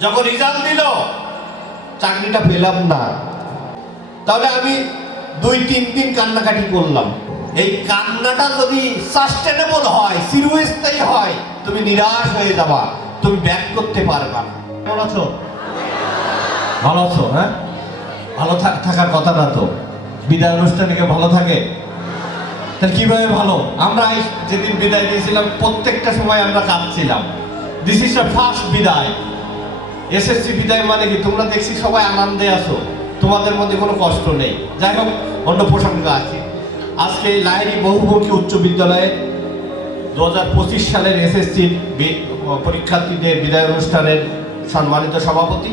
যখন রেজাল্ট দিল, চাকরিটা পেলাম না। তাহলে আমি দুই, তিন দিন কান্নাকাটি করলাম। এই কান্নাটা যদি সাস্টেনেবল হয় চিরস্থায়ী হয়, তুমি নিরাশ হয়ে যাবা, তুমি ব্যাক করতে পারবা কেমন আছো? ভালো আছো হ্যাঁ? ভালো থাক- থাকার কথা না তো? বিদায় অনুষ্ঠানে কেউ ভালো থাকে? তাহলে কীভাবে ভালো? আমরা যেদিন বিদায় দিয়েছিলাম, প্রত্যেকটা সময় আমরা কাঁদছিলাম। দিস ইজ আ ফার্স্ট বিদায়। এসএসসি বিদায় মানে কি? তোমরা দেখছি সবাই আনন্দে আছো। তোমাদের মধ্যে কোনো কষ্ট নেই। যাই হোক, অন্য প্রসঙ্গ আছে। আজকে লাহেরি বহুমুখী উচ্চ বিদ্যালয়ে দু হাজার পঁচিশ সালের এসএসসির পরীক্ষার্থীদের বিদায় অনুষ্ঠানের সম্মানিত সভাপতি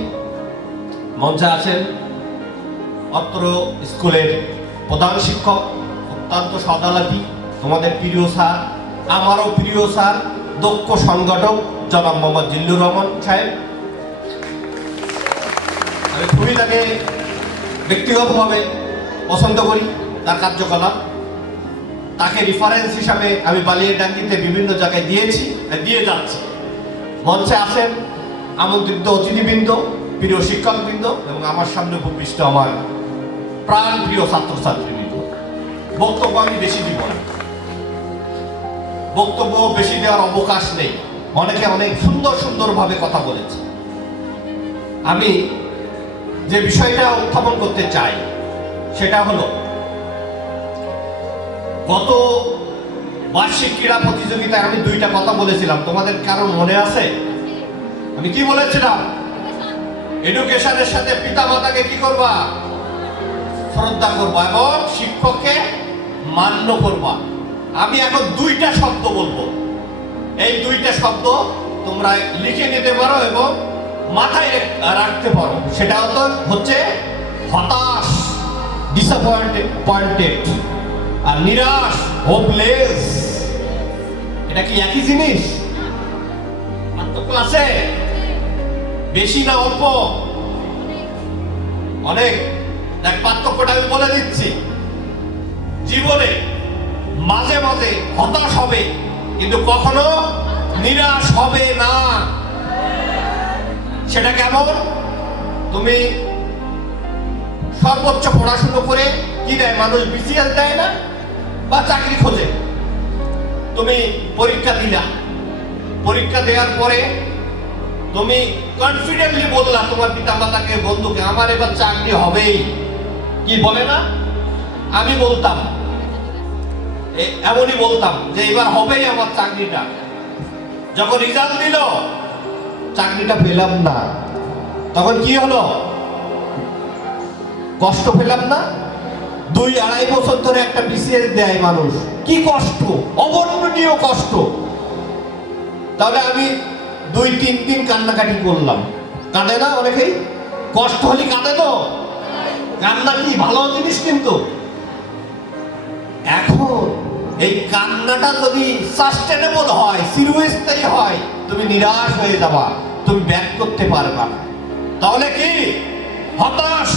মঞ্চে আছেন অত্র স্কুলের প্রধান শিক্ষক, অত্যন্ত সদালাপি তোমাদের প্রিয় স্যার, আমারও প্রিয় স্যার, দক্ষ সংগঠক জনাব মোহাম্মদ জিল্লুর রহমান সাহেব। খুবই তাকে ব্যক্তিগতভাবে পছন্দ করি, তার কার্যকলাপ। তাকে রেফারেন্স হিসাবে আমি বালিয়ে ডাঙ্গিতে বিভিন্ন জায়গায় দিয়েছি দিয়ে যাচ্ছি। মঞ্চে আসেন আমন্ত্রিত অতিথিবৃন্দ, প্রিয় শিক্ষকবৃন্দ এবং আমার সামনে উপবিষ্ট আমার প্রাণ প্রিয় ছাত্রছাত্রীবৃন্দ। বক্তব্য আমি বেশি দিব না। বক্তব্য বেশি দেওয়ার অবকাশ নেই। অনেকে অনেক সুন্দর সুন্দরভাবে কথা বলেছে। আমি যে বিষয়টা উত্থাপন করতে চাই, সেটা হলো, গত বার্ষিক ক্রীড়া প্রতিযোগিতায় আমি দুইটা কথা বলেছিলাম। তোমাদের কারও মনে আছে? আমি কি বলেছিলাম? এডুকেশনের সাথে পিতা মাতাকে কি করবা? শ্রদ্ধা করবা এবং শিক্ষককে মান্য করবা। আমি এখন দুইটা শব্দ বলব। এই দুইটা শব্দ তোমরা লিখে নিতে পারো এবং মাথায় রাখতে পারো। সেটা হতো হচ্ছে হতাশ ডিসঅ্যাপয়েন্টেড পয়েন্টেড আর নিরাশ হোপলেস এটা কি একই জিনিস? পার্থক্য আছে? বেশি না অল্প? অনেক। দেখ, পার্থক্যটা আমি বলে দিচ্ছি। জীবনে মাঝে মাঝে হতাশ হবে, কিন্তু কখনো নিরাশ হবে না। সেটা কেমন? তুমি সর্বোচ্চ পড়াশুনো করে কি দেয়? মানুষ বিসিএস দেয় না? বা চাকরি খোঁজে? তুমি পরীক্ষা দিলা। পরীক্ষা দেওয়ার পরে তুমি কনফিডেন্টলি বললা, তোমার পিতামাতাকে, বন্ধুকে, আমার এবার চাকরি হবেই। কি বলে না? আমি বলতাম। এমনই বলতাম যে, এবার হবেই আমার চাকরিটা। যখন রেজাল্ট দিল চাকরিটা পেলাম না। তখন কি হলো? কষ্ট পেলাম না? দুই আড়াই বছর ধরে একটা বিসিএস দেয় মানুষ। কি কষ্ট? অবর্ণনীয় কষ্ট। তাহলে আমি দুই, তিন দিন কান্নাকাটি করলাম। কাঁদে না অনেকেই? কষ্ট হলে কাঁদে তো। কান্না কি ভালো জিনিস কিন্তু। এখন এই কান্নাটা যদি সাস্টেনেবল হয় চিরস্থায়ী হয় তুমি নিরাশ হয়ে যাবা, তুমি ব্যাক করতে পারবা না। তাহলে কি? হতাশ।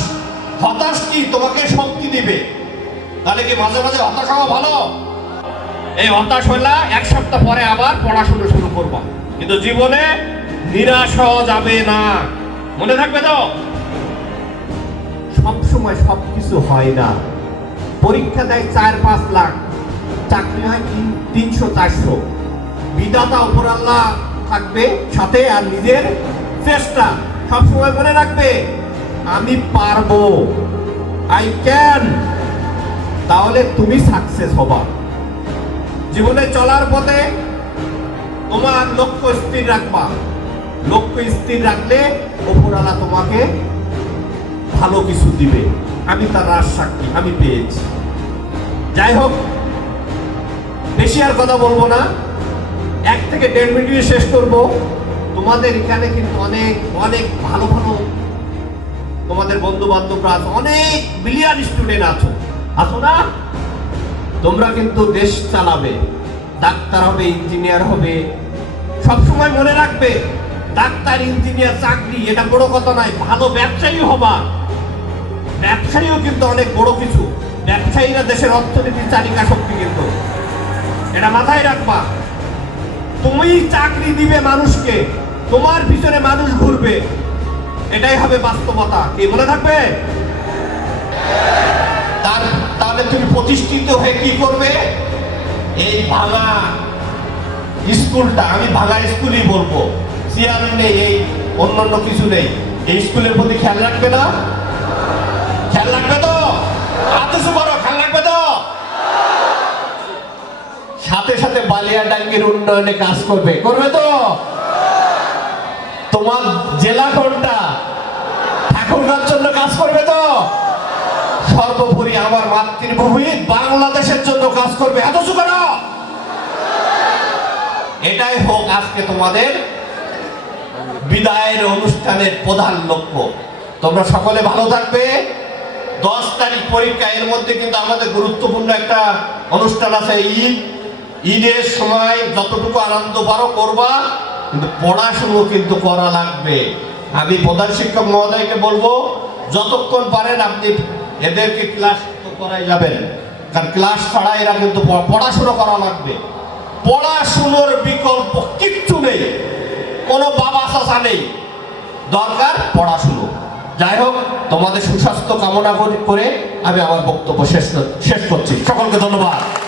হতাশ কি? তোমাকে শক্তি দিবে। তাহলে কি মাঝে মাঝে হতাশ হওয়া ভালো? এই হতাশ হইলা এক সপ্তাহ পরে আবার পড়াশোনা শুরু করবা। কিন্তু জীবনে নিরাশ হওয়া যাবে না। মনে থাকবে তো? সব সময় সব কিছু হয় না। পরীক্ষা দেয় চার পাঁচ লাখ, চাকরি হয় তিন তিনশো, চারশো। বিধাতা উপর আল্লাহ থাকবে সাথে আর নিজের চেষ্টা সবসময় মনে রাখবে, আমি পারব। আই ক্যান তাহলে তুমি সাকসেস হবা। জীবনে চলার পথে তোমার লক্ষ্য স্থির রাখবা। লক্ষ্য স্থির রাখলে ওপরালা তোমাকে ভালো কিছু দিবে। আমি তার রাজ সাক্ষী, আমি পেয়েছি। যাই হোক, বেশি আর কথা বলব না। এক থেকে দেড় মিনিটে শেষ করব। তোমাদের এখানে কিন্তু অনেক অনেক ভালো ভালো তোমাদের বন্ধু বান্ধবরা আছে, অনেক বিলিয়ন স্টুডেন্ট আছো। আছো না। তোমরা কিন্তু দেশ চালাবে, ডাক্তার হবে ইঞ্জিনিয়ার হবে, সবসময় মনে রাখবে, ডাক্তার ইঞ্জিনিয়ার চাকরি, এটা বড় কথা নয়, ভালো ব্যবসায়ী হবা। ব্যবসায়ীও কিন্তু অনেক বড় কিছু। ব্যবসায়ীরা দেশের অর্থনীতির চালিকা শক্তি কিন্তু। এটা মাথায় রাখবা। তুমি চাকরি দিবে মানুষকে, তোমার পিছনে মানুষ ঘুরবে। এটাই হবে বাস্তবতা। কি মনে থাকবে? তাহলে তুমি প্রতিষ্ঠিত হয়ে কি করবে? এই ভাঙা স্কুলটা, আমি ভাঙা স্কুলই বলব। চেয়ার নেই, এই অন্যান্য কিছু নেই। এই স্কুলের প্রতি খেয়াল রাখবে না? খেয়াল রাখবে তো? হাতে করো খেয়াল রাখবে তো সাথে সাথে বালিয়া ডাঙ্গির উন্নয়নে কাজ করবে। করবে তো? তোমার জেলা কোনটা? ঠাকুরগাঁর জন্য কাজ করবে তো? সর্বোপরি আমার মাতৃভূমি বাংলাদেশের জন্য কাজ করবে। এত করো এটাই হোক আজকে তোমাদের বিদায়ের অনুষ্ঠানের প্রধান লক্ষ্য। তোমরা সকলে ভালো থাকবে। দশ তারিখ পরীক্ষা, এর মধ্যে কিন্তু আমাদের গুরুত্বপূর্ণ একটা অনুষ্ঠান আছে, ঈদ। ঈদের সময় যতটুকু আনন্দ পারো করবা, কিন্তু পড়াশুনো কিন্তু করা লাগবে। আমি প্রধান শিক্ষক মহোদয়কে বলব, যতক্ষণ পারেন আপনি এদেরকে ক্লাস তো করাই যাবেন। কারণ ক্লাস ছাড়া এরা কিন্তু পড়াশুনো করা লাগবে। পড়াশুনোর বিকল্প কিচ্ছু নেই। কোনো বাবা চাচা নেই। দরকার পড়াশুনো। যাই হোক, তোমাদের সুস্বাস্থ্য কামনা করে আমি আমার বক্তব্য শেষ শেষ করছি। সকলকে ধন্যবাদ।